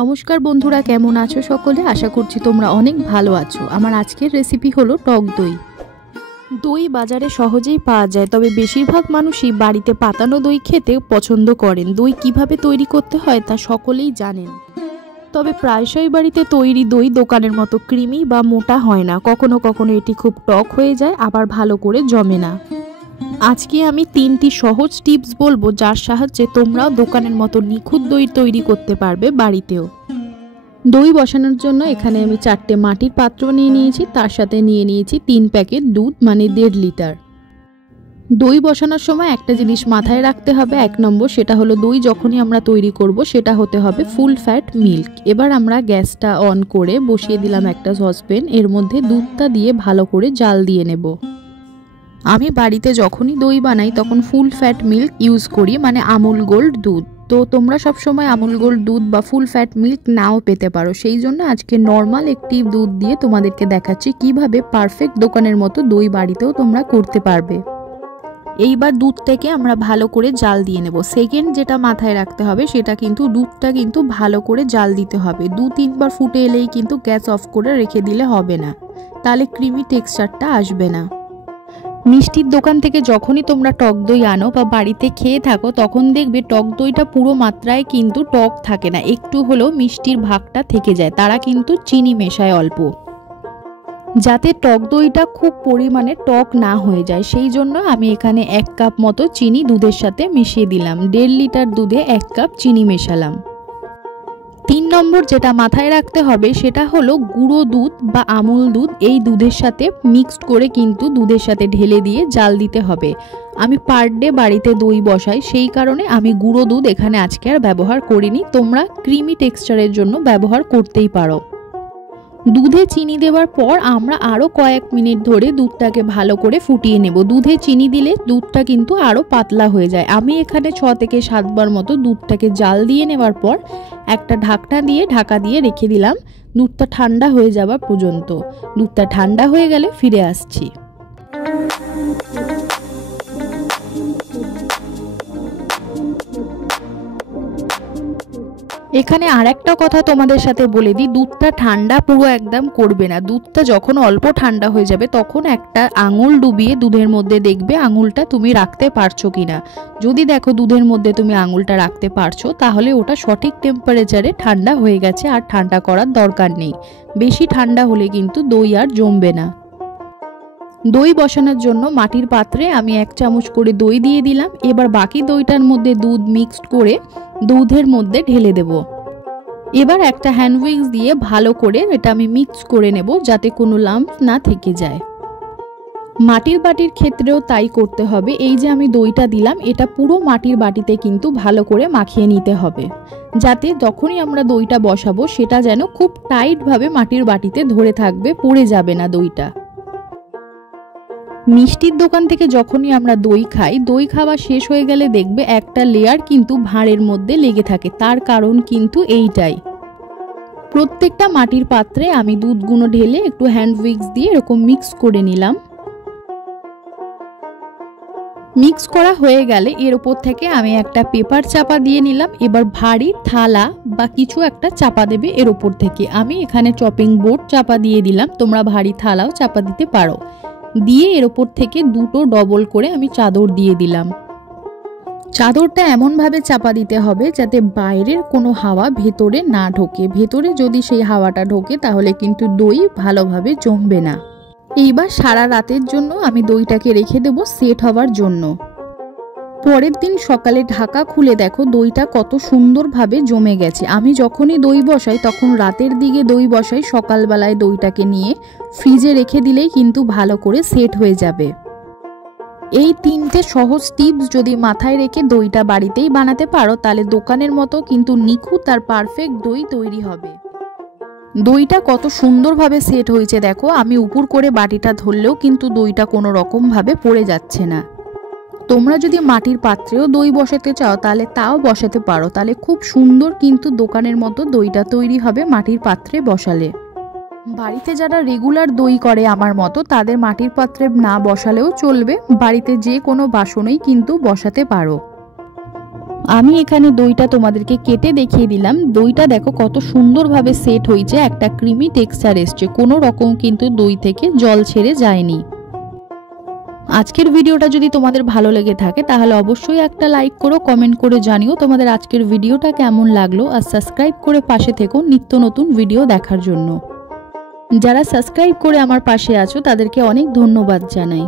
নমস্কার বন্ধুরা, কেমন আছো সকলে? আশা করছি তোমরা অনেক ভালো আছো। আমার আজকের রেসিপি হলো টক দই। দই বাজারে সহজেই পাওয়া যায়, তবে বেশিরভাগ মানুষই বাড়িতে পাতানো দই খেতে পছন্দ করেন। দই কিভাবে তৈরি করতে হয় তা সকলেই জানেন, তবে প্রায়শই বাড়িতে তৈরি দই দোকানের মতো ক্রিমি বা মোটা হয় না। কখনো কখনো এটি খুব টক হয়ে যায়, আবার ভালো করে জমে না। আজকে আমি 3টি সহজ টিপস বলবো, যার সাহায্যে তোমরাও দোকানের মতো নিখুঁত দই তৈরি করতে পারবে বাড়িতেও। দই বসানোর জন্য এখানে আমি 4টে মাটির পাত্র নিয়ে নিয়েছি, তার সাথে নিয়ে নিয়েছি 3 প্যাকেট দুধ, মানে 1.5 লিটার। দই বসানোর সময় একটা জিনিস মাথায় রাখতে হবে, 1 নম্বর, সেটা হলো দই যখনই আমরা তৈরি করব সেটা হতে হবে ফুল ফ্যাট মিল্ক। এবার আমরা গ্যাসটা অন করে বসিয়ে দিলাম একটা সসপ্যান, এর মধ্যে দুধটা দিয়ে ভালো করে জাল দিয়ে নেব। আমি বাড়িতে যখনই দই বানাই তখন ফুল ফ্যাট মিল্ক ইউজ করি, মানে আমুল গোল্ড দুধ। তো তোমরা সবসময় আমুল গোল্ড দুধ বা ফুল ফ্যাট মিল্ক নাও পেতে পারো, সেই জন্য আজকে নর্মাল একটি দুধ দিয়ে তোমাদেরকে দেখাচ্ছি কিভাবে পারফেক্ট দোকানের মতো দই বাড়িতেও তোমরা করতে পারবে। এইবার দুধটাকে আমরা ভালো করে জাল দিয়ে নেব। সেকেন্ড যেটা মাথায় রাখতে হবে সেটা কিন্তু দুধটা কিন্তু ভালো করে জাল দিতে হবে। 2-3 বার ফুটে এলেই কিন্তু গ্যাস অফ করে রেখে দিলে হবে না, তাহলে ক্রিমি টেক্সচারটা আসবে না। মিষ্টির দোকান থেকে যখনই তোমরা টক দই আনো বা বাড়িতে খেয়ে থাকো, তখন দেখবে টক দইটা পুরো মাত্রায় কিন্তু টক থাকে না, একটু হলেও মিষ্টির ভাগটা থেকে যায়। তারা কিন্তু চিনি মেশায় অল্প, যাতে টক দইটা খুব পরিমাণে টক না হয়ে যায়। সেই জন্য আমি এখানে 1 কাপ মতো চিনি দুধের সাথে মিশিয়ে দিলাম। 1.5 লিটার দুধে 1 কাপ চিনি মেশালাম। 3 নম্বর যেটা মাথায় রাখতে হবে সেটা হলো গুঁড়ো দুধ বা আমুল দুধ এই দুধের সাথে মিক্সড করে কিন্তু দুধের সাথে ঢেলে দিয়ে জাল দিতে হবে। আমি পার ডে বাড়িতে দই বসাই, সেই কারণে আমি গুঁড়ো দুধ এখানে আজকে আর ব্যবহার করিনি। তোমরা ক্রিমি টেক্সচারের জন্য ব্যবহার করতেই পারো। দুধে চিনি দেওয়ার পর আমরা আরও কয়েক মিনিট ধরে দুধটাকে ভালো করে ফুটিয়ে নেব। দুধে চিনি দিলে দুধটা কিন্তু আরও পাতলা হয়ে যায়। আমি এখানে 6 থেকে 7 বার মতো দুধটাকে জাল দিয়ে নেওয়ার পর একটা ঢাকনা দিয়ে ঢাকা দিয়ে রেখে দিলাম দুধটা ঠান্ডা হয়ে যাওয়া পর্যন্ত। দুধটা ঠান্ডা হয়ে গেলে ফিরে আসছি। এখানে আর একটা কথা তোমাদের সাথে বলে দিই, দুধটা ঠান্ডা পুরো একদম করবে না। দুধটা যখন অল্প ঠান্ডা হয়ে যাবে তখন একটা আঙুল ডুবিয়ে দুধের মধ্যে দেখবে আঙুলটা তুমি রাখতে পারছো কিনা। যদি দেখো দুধের মধ্যে তুমি আঙুলটা রাখতে পারছো, তাহলে ওটা সঠিক টেম্পারেচারে ঠান্ডা হয়ে গেছে, আর ঠান্ডা করার দরকার নেই। বেশি ঠান্ডা হলে কিন্তু দই আর জমবে না। দই বসানোর জন্য মাটির পাত্রে আমি 1 চামচ করে দই দিয়ে দিলাম। এবার বাকি দইটার মধ্যে দুধ মিক্সড করে দুধের মধ্যে ঢেলে দেব। এবার একটা হ্যান্ড উইক্স দিয়ে ভালো করে এটা আমি মিক্স করে নেব, যাতে কোনো লাম্প না থেকে যায়। মাটির বাটির ক্ষেত্রেও তাই করতে হবে। এই যে আমি দইটা দিলাম, এটা পুরো মাটির বাটিতে কিন্তু ভালো করে মাখিয়ে নিতে হবে, যাতে যখনই আমরা দইটা বসাবো সেটা যেন খুব টাইটভাবে মাটির বাটিতে ধরে থাকবে, পড়ে যাবে না দইটা। মিষ্টির দোকান থেকে যখনই আমরা দই খাই, দই খাওয়া শেষ হয়ে গেলে দেখবে একটা লেয়ার কিন্তু ভাঁড়ের মধ্যে লেগে থাকে। তার কারণ কিন্তু এইটাই। প্রত্যেকটা মাটির পাত্রে আমি দুধগুলো ঢেলে একটু হ্যান্ড উইক্স দিয়ে এরকম মিক্স করে নিলাম। মিক্স করা হয়ে গেলে এর উপর থেকে আমি একটা পেপার চাপা দিয়ে নিলাম। এবার ভারী থালা বা কিছু একটা চাপা দেবে এর উপর থেকে। আমি এখানে চপিং বোর্ড চাপা দিয়ে দিলাম, তোমরা ভারী থালাও চাপা দিতে পারো। দিয়ে এর উপর থেকে দুটো ডবল করে আমি চাদর দিয়ে দিলাম। চাদরটা এমনভাবে চাপা দিতে হবে যাতে বাইরের কোনো হাওয়া ভেতরে না ঢোকে। ভেতরে যদি সেই হাওয়াটা ঢোকে তাহলে কিন্তু দই ভালোভাবে জমবে না। এইবার সারা রাতের জন্য আমি দইটাকে রেখে দেব সেট হওয়ার জন্য। পরের দিন সকালে ঢাকা খুলে দেখো দইটা কত সুন্দরভাবে জমে গেছে। আমি যখনই দই বসাই তখন রাতের দিকে দই বসাই, সকালবেলায় দইটাকে নিয়ে ফ্রিজে রেখে দিলেই কিন্তু ভালো করে সেট হয়ে যাবে। এই 3টে সহজ টিপস যদি মাথায় রেখে দইটা বাড়িতেই বানাতে পারো, তাহলে দোকানের মতো কিন্তু নিখুঁত আর পারফেক্ট দই তৈরি হবে। দইটা কত সুন্দরভাবে সেট হয়েছে দেখো। আমি উপর করে বাটিটা ধরলেও কিন্তু দইটা কোনো রকমভাবে পড়ে যাচ্ছে না। তোমরা যদি মাটির পাত্রেও দই বসাতে চাও তাহলে তাও বসাতে পারো, তাহলে খুব সুন্দর কিন্তু দোকানের মতো দইটা তৈরি হবে মাটির পাত্রে বসালে। বাড়িতে যারা রেগুলার দই করে আমার মতো, তাদের মাটির পাত্রে না বসালেও চলবে, বাড়িতে যে কোনো বাসনেই কিন্তু বসাতে পারো। আমি এখানে দইটা তোমাদেরকে কেটে দেখিয়ে দিলাম। দইটা দেখো কত সুন্দরভাবে সেট হয়েছে, একটা ক্রিমি টেক্সচার এসছে, কোনো রকম কিন্তু দই থেকে জল ছেড়ে যায়নি। আজকের ভিডিওটা যদি তোমাদের ভালো লেগে থাকে তাহলে অবশ্যই একটা লাইক করো, কমেন্ট করে জানিও তোমাদের আজকের ভিডিওটা কেমন লাগলো, আর সাবস্ক্রাইব করে পাশে থেকো নিত্য নতুন ভিডিও দেখার জন্য। যারা সাবস্ক্রাইব করে আমার পাশে আছো তাদেরকে অনেক ধন্যবাদ জানাই।